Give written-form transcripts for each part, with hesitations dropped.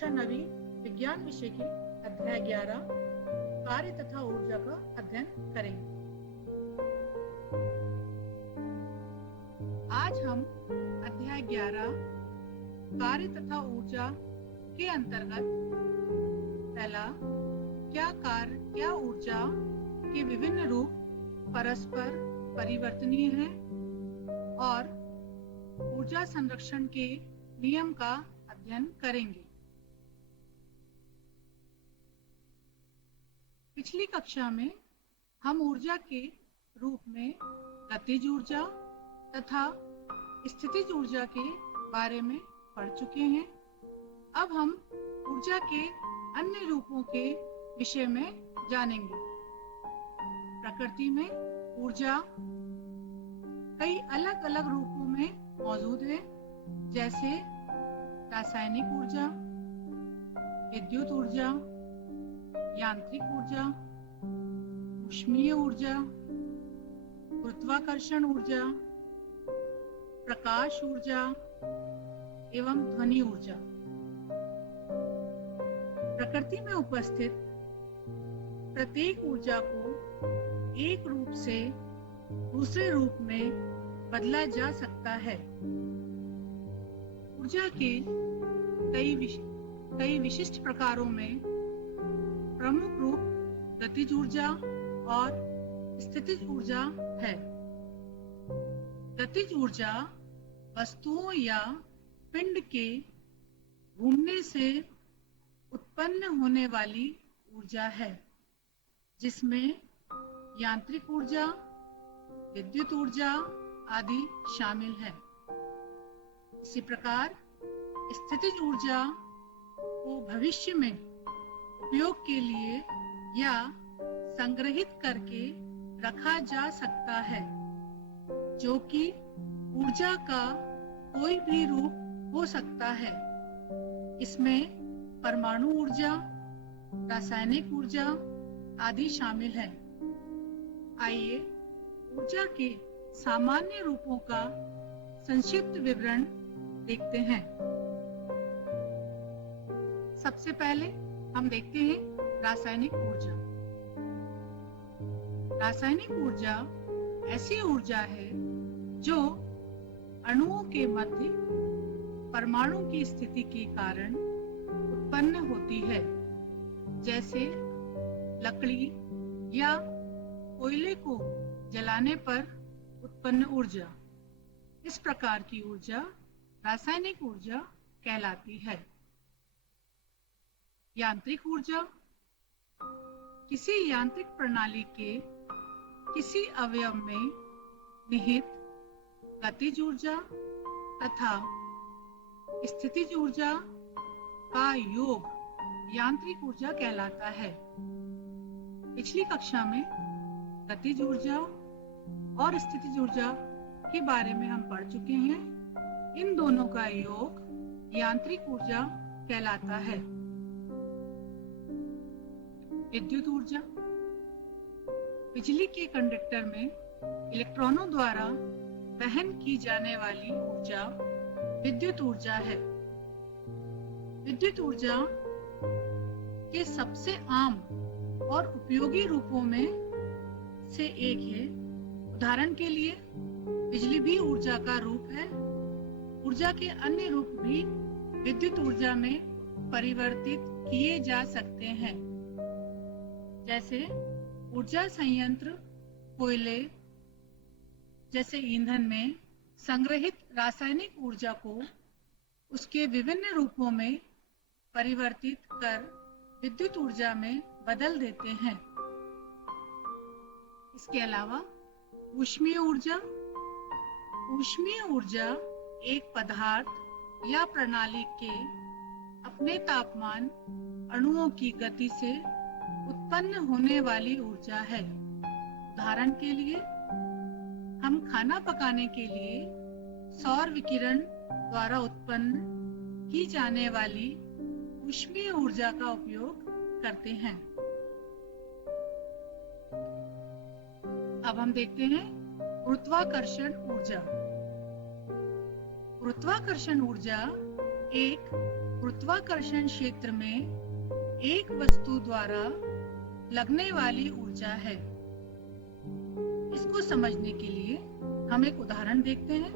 कक्षा 9वीं विज्ञान विषय के अध्याय 11 कार्य तथा ऊर्जा का अध्ययन करेंगे। आज हम अध्याय 11 कार्य तथा ऊर्जा के अंतर्गत पहला क्या कार्य क्या ऊर्जा के विभिन्न रूप परस्पर परिवर्तनीय हैं और ऊर्जा संरक्षण के नियम का अध्ययन करेंगे। पिछली कक्षा में हम ऊर्जा के रूप में गतिज ऊर्जा तथा स्थितिज ऊर्जा के बारे में पढ़ चुके हैं। अब हम ऊर्जा के अन्य रूपों के विषय में जानेंगे। प्रकृति में ऊर्जा कई अलग अलग रूपों में मौजूद है, जैसे रासायनिक ऊर्जा, विद्युत ऊर्जा, यांत्रिक ऊर्जा, ऊष्मीय ऊर्जा, गुरुत्वाकर्षण ऊर्जा, प्रकाश ऊर्जा एवं ध्वनि ऊर्जा। प्रकृति में उपस्थित प्रत्येक ऊर्जा को एक रूप से दूसरे रूप में बदला जा सकता है। ऊर्जा के कई विशिष्ट प्रकारों में प्रमुख रूप गतिज ऊर्जा और स्थितिज ऊर्जा है। गतिज ऊर्जा वस्तुओं या पिंड के घूमने से उत्पन्न होने वाली ऊर्जा है, जिसमें यांत्रिक ऊर्जा, विद्युत ऊर्जा आदि शामिल है। इसी प्रकार स्थितिज ऊर्जा को भविष्य में उपयोग के लिए या संग्रहित करके रखा जा सकता है, जो कि ऊर्जा का कोई भी रूप हो सकता है। इसमें परमाणु ऊर्जा, रासायनिक ऊर्जा आदि शामिल है। आइए ऊर्जा के सामान्य रूपों का संक्षिप्त विवरण देखते हैं। सबसे पहले हम देखते हैं रासायनिक ऊर्जा। रासायनिक ऊर्जा ऐसी ऊर्जा है जो अणुओं के मध्य परमाणु की स्थिति के कारण उत्पन्न होती है, जैसे लकड़ी या कोयले को जलाने पर उत्पन्न ऊर्जा। इस प्रकार की ऊर्जा रासायनिक ऊर्जा कहलाती है। यांत्रिक ऊर्जा किसी यांत्रिक प्रणाली के किसी अवयव में निहित गतिज ऊर्जा तथा स्थितिज ऊर्जा का योग यांत्रिक ऊर्जा कहलाता है। पिछली कक्षा में गतिज ऊर्जा और स्थितिज ऊर्जा के बारे में हम पढ़ चुके हैं। इन दोनों का योग यांत्रिक ऊर्जा कहलाता है। विद्युत ऊर्जा बिजली के कंडक्टर में इलेक्ट्रॉनों द्वारा वहन की जाने वाली ऊर्जा विद्युत ऊर्जा है। विद्युत ऊर्जा के सबसे आम और उपयोगी रूपों में से एक है। उदाहरण के लिए बिजली भी ऊर्जा का रूप है। ऊर्जा के अन्य रूप भी विद्युत ऊर्जा में परिवर्तित किए जा सकते हैं, जैसे ऊर्जा संयंत्र कोयले जैसे ईंधन में संग्रहित रासायनिक ऊर्जा को उसके विभिन्न रूपों में परिवर्तित कर विद्युत ऊर्जा में बदल देते हैं। इसके अलावा ऊष्मीय ऊर्जा। ऊष्मीय ऊर्जा एक पदार्थ या प्रणाली के अपने तापमान अणुओं की गति से उत्पन्न होने वाली ऊर्जा है। उदाहरण के लिए हम खाना पकाने के लिए सौर विकिरण द्वारा उत्पन्न की जाने वाली ऊष्मीय ऊर्जा का उपयोग करते हैं। अब हम देखते हैं गुरुत्वाकर्षण ऊर्जा। गुरुत्वाकर्षण ऊर्जा एक गुरुत्वाकर्षण क्षेत्र में एक वस्तु द्वारा लगने वाली ऊर्जा है। इसको समझने के लिए हम एक उदाहरण देखते हैं।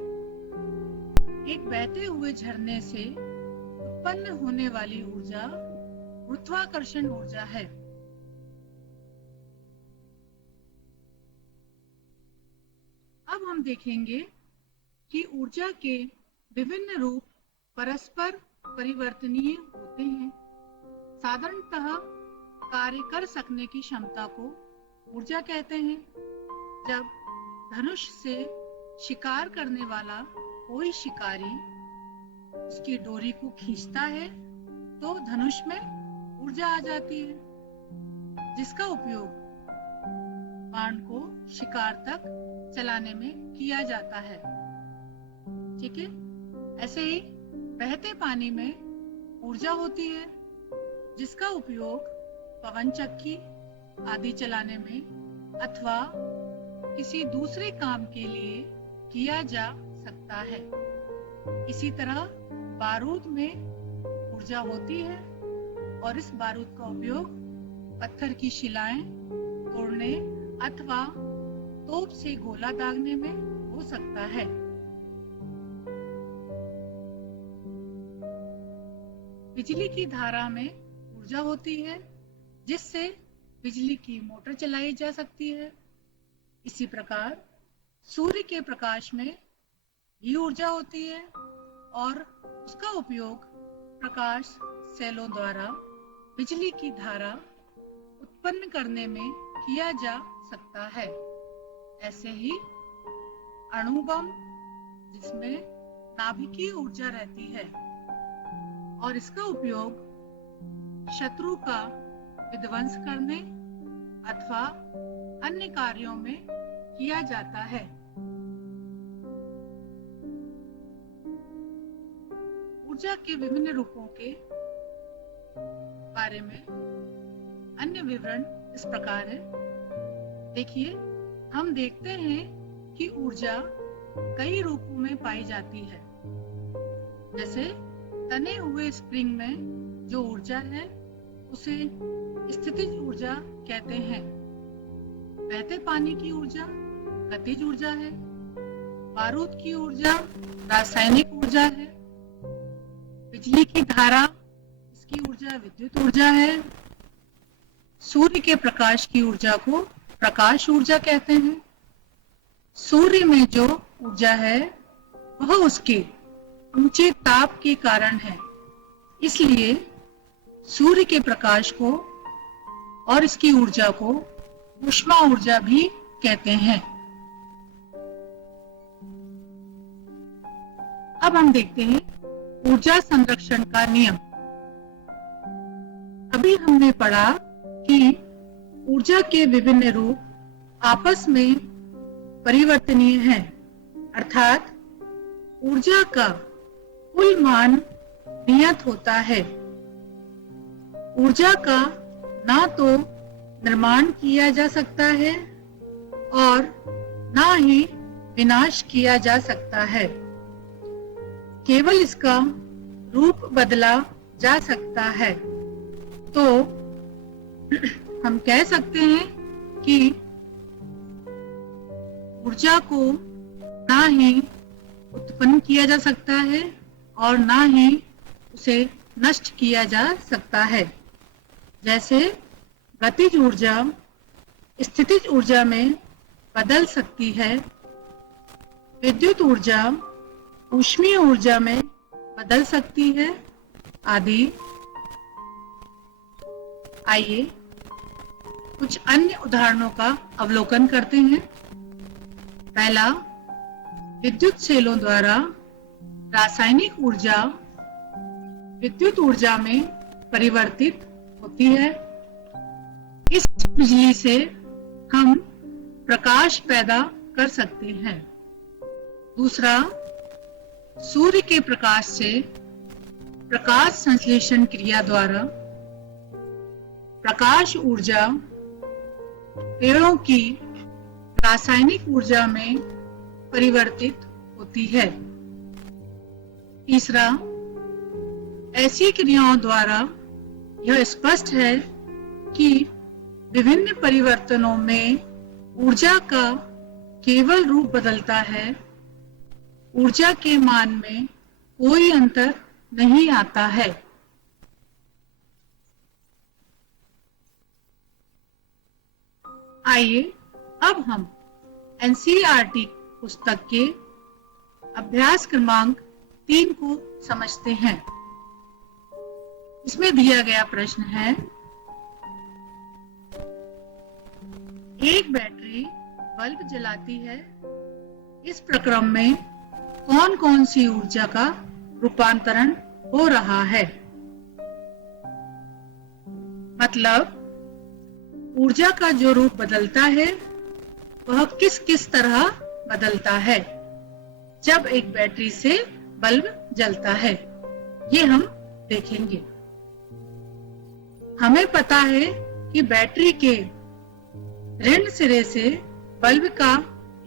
एक बहते हुए झरने से उत्पन्न होने वाली ऊर्जा गुरुत्वाकर्षण ऊर्जा है। अब हम देखेंगे कि ऊर्जा के विभिन्न रूप परस्पर परिवर्तनीय होते हैं। साधारणतः कार्य कर सकने की क्षमता को ऊर्जा कहते हैं। जब धनुष से शिकार करने वाला कोई शिकारी उसकी डोरी को खींचता है तो धनुष में ऊर्जा आ जाती है, जिसका उपयोग बाण को शिकार तक चलाने में किया जाता है। ठीक है, ऐसे ही बहते पानी में ऊर्जा होती है, जिसका उपयोग पवन चक्की आदि चलाने में अथवा किसी दूसरे काम के लिए किया जा सकता है। इसी तरह बारूद में ऊर्जा होती है और इस बारूद का उपयोग पत्थर की शिलाएं तोड़ने अथवा तोप से गोला दागने में हो सकता है। बिजली की धारा में ऊर्जा होती है, जिससे बिजली की मोटर चलाई जा सकती है। इसी प्रकार सूर्य के प्रकाश में भी ऊर्जा होती है और उसका उपयोग प्रकाश सेलों द्वारा बिजली की धारा उत्पन्न करने में किया जा सकता है। ऐसे ही अणु बम, जिसमें नाभिकीय ऊर्जा रहती है और इसका उपयोग शत्रु का विध्वंस करने अथवा अन्य कार्यों में किया जाता है। ऊर्जा के विभिन्न रूपों के बारे में अन्य विवरण इस प्रकार है। देखिए, हम देखते हैं कि ऊर्जा कई रूपों में पाई जाती है। जैसे तने हुए स्प्रिंग में जो ऊर्जा है उसे स्थितिज ऊर्जा कहते हैं। बहते पानी की ऊर्जा गतिज ऊर्जा है। बारूद की ऊर्जा रासायनिक ऊर्जा है। बिजली की धारा, इसकी ऊर्जा विद्युत ऊर्जा है। सूर्य के प्रकाश की ऊर्जा को प्रकाश ऊर्जा कहते हैं। सूर्य में जो ऊर्जा है वह उसके ऊंचे ताप के कारण है, इसलिए सूर्य के प्रकाश को और इसकी ऊर्जा को ऊष्मा ऊर्जा भी कहते हैं। अब हम देखते हैं ऊर्जा संरक्षण का नियम। अभी हमने पढ़ा कि ऊर्जा के विभिन्न रूप आपस में परिवर्तनीय हैं, अर्थात ऊर्जा का कुल मान नियत होता है। ऊर्जा का ना तो निर्माण किया जा सकता है और ना ही विनाश किया जा सकता है, केवल इसका रूप बदला जा सकता है। तो हम कह सकते हैं कि ऊर्जा को ना ही उत्पन्न किया जा सकता है और ना ही उसे नष्ट किया जा सकता है। जैसे गतिज ऊर्जा स्थितिज ऊर्जा में बदल सकती है, विद्युत ऊर्जा ऊष्मीय ऊर्जा में बदल सकती है आदि। आइए कुछ अन्य उदाहरणों का अवलोकन करते हैं। पहला, विद्युत सेलों द्वारा रासायनिक ऊर्जा विद्युत ऊर्जा में परिवर्तित होती है। इस बिजली से हम प्रकाश पैदा कर सकते हैं। दूसरा, सूर्य के प्रकाश से प्रकाश संश्लेषण क्रिया द्वारा प्रकाश ऊर्जा पेड़ों की रासायनिक ऊर्जा में परिवर्तित होती है। तीसरा, ऐसी क्रियाओं द्वारा यह स्पष्ट है कि विभिन्न परिवर्तनों में ऊर्जा का केवल रूप बदलता है, ऊर्जा के मान में कोई अंतर नहीं आता है। आइए अब हम एनसीईआरटी पुस्तक के अभ्यास क्रमांक 3 को समझते हैं। इसमें दिया गया प्रश्न है, एक बैटरी बल्ब जलाती है, इस प्रक्रम में कौन कौन सी ऊर्जा का रूपांतरण हो रहा है। मतलब ऊर्जा का जो रूप बदलता है वह किस किस तरह बदलता है जब एक बैटरी से बल्ब जलता है, ये हम देखेंगे। हमें पता है कि बैटरी के ऋण सिरे से बल्ब का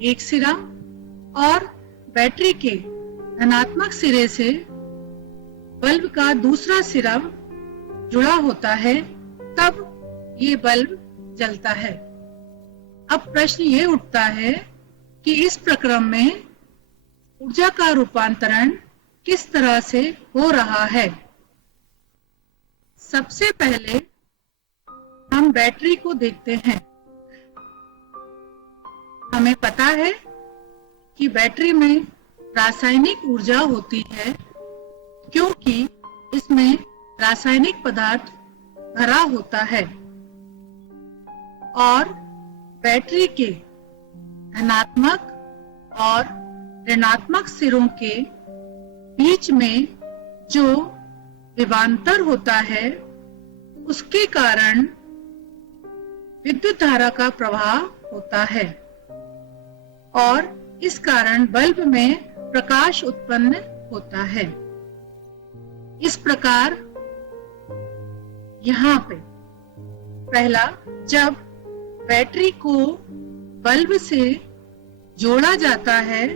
एक सिरा और बैटरी के धनात्मक सिरे से बल्ब का दूसरा सिरा जुड़ा होता है, तब ये बल्ब जलता है। अब प्रश्न ये उठता है कि इस प्रक्रम में ऊर्जा का रूपांतरण किस तरह से हो रहा है। सबसे पहले हम बैटरी को देखते हैं। हमें पता है कि बैटरी में रासायनिक ऊर्जा होती है, क्योंकि इसमें रासायनिक पदार्थ भरा होता है और बैटरी के धनात्मक और ऋणात्मक सिरों के बीच में जो विभवांतर होता है, उसके कारण विद्युत धारा का प्रवाह होता है और इस कारण बल्ब में प्रकाश उत्पन्न होता है। इस प्रकार यहाँ पे पहला, जब बैटरी को बल्ब से जोड़ा जाता है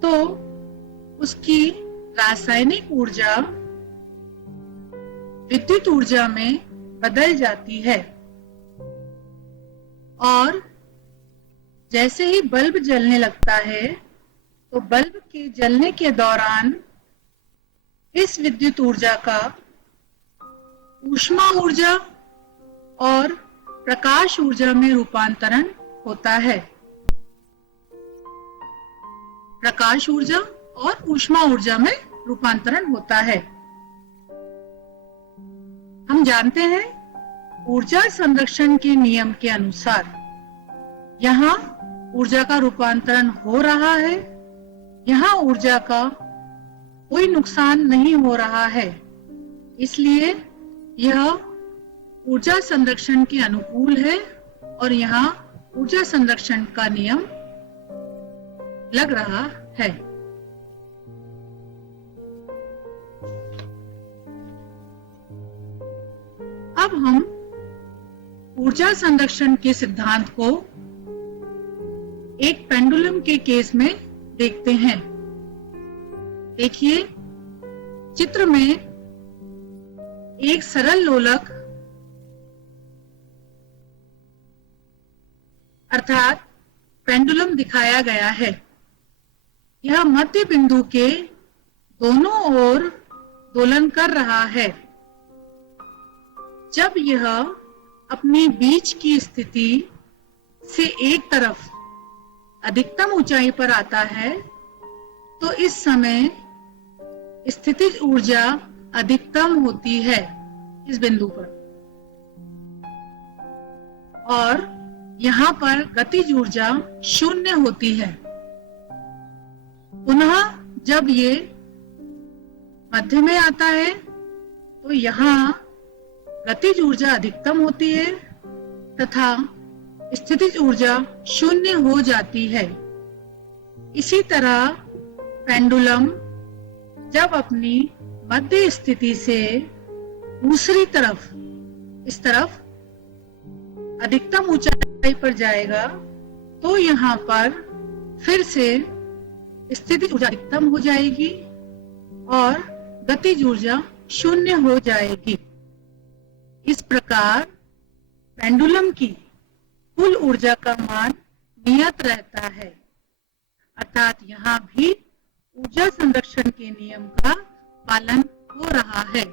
तो उसकी रासायनिक ऊर्जा विद्युत ऊर्जा में बदल जाती है और जैसे ही बल्ब जलने लगता है तो बल्ब के जलने के दौरान इस विद्युत ऊर्जा का ऊष्मा ऊर्जा और प्रकाश ऊर्जा में रूपांतरण होता है। प्रकाश ऊर्जा और ऊष्मा ऊर्जा में रूपांतरण होता है। हम जानते हैं ऊर्जा संरक्षण के नियम के अनुसार यहाँ ऊर्जा का रूपांतरण हो रहा है, यहाँ ऊर्जा का कोई नुकसान नहीं हो रहा है, इसलिए यह ऊर्जा संरक्षण के अनुकूल है और यहाँ ऊर्जा संरक्षण का नियम लग रहा है। अब हम ऊर्जा संरक्षण के सिद्धांत को एक पेंडुलम के केस में देखते हैं। देखिए, चित्र में एक सरल लोलक अर्थात पेंडुलम दिखाया गया है। यह मध्य बिंदु के दोनों ओर दोलन कर रहा है। जब यह अपनी बीच की स्थिति से एक तरफ अधिकतम ऊंचाई पर आता है तो इस समय स्थितिज ऊर्जा अधिकतम होती है इस बिंदु पर और यहाँ पर गतिज ऊर्जा शून्य होती है। पुनः जब ये मध्य में आता है तो यहाँ गतिज ऊर्जा अधिकतम होती है तथा स्थितिज ऊर्जा शून्य हो जाती है। इसी तरह पेंडुलम जब अपनी मध्य स्थिति से दूसरी तरफ इस तरफ अधिकतम ऊंचाई पर जाएगा तो यहाँ पर फिर से स्थितिज ऊर्जा अधिकतम हो जाएगी और गतिज ऊर्जा शून्य हो जाएगी। इस प्रकार पेंडुलम की कुल ऊर्जा का मान नियत रहता है, अर्थात यहाँ भी ऊर्जा संरक्षण के नियम का पालन हो रहा है।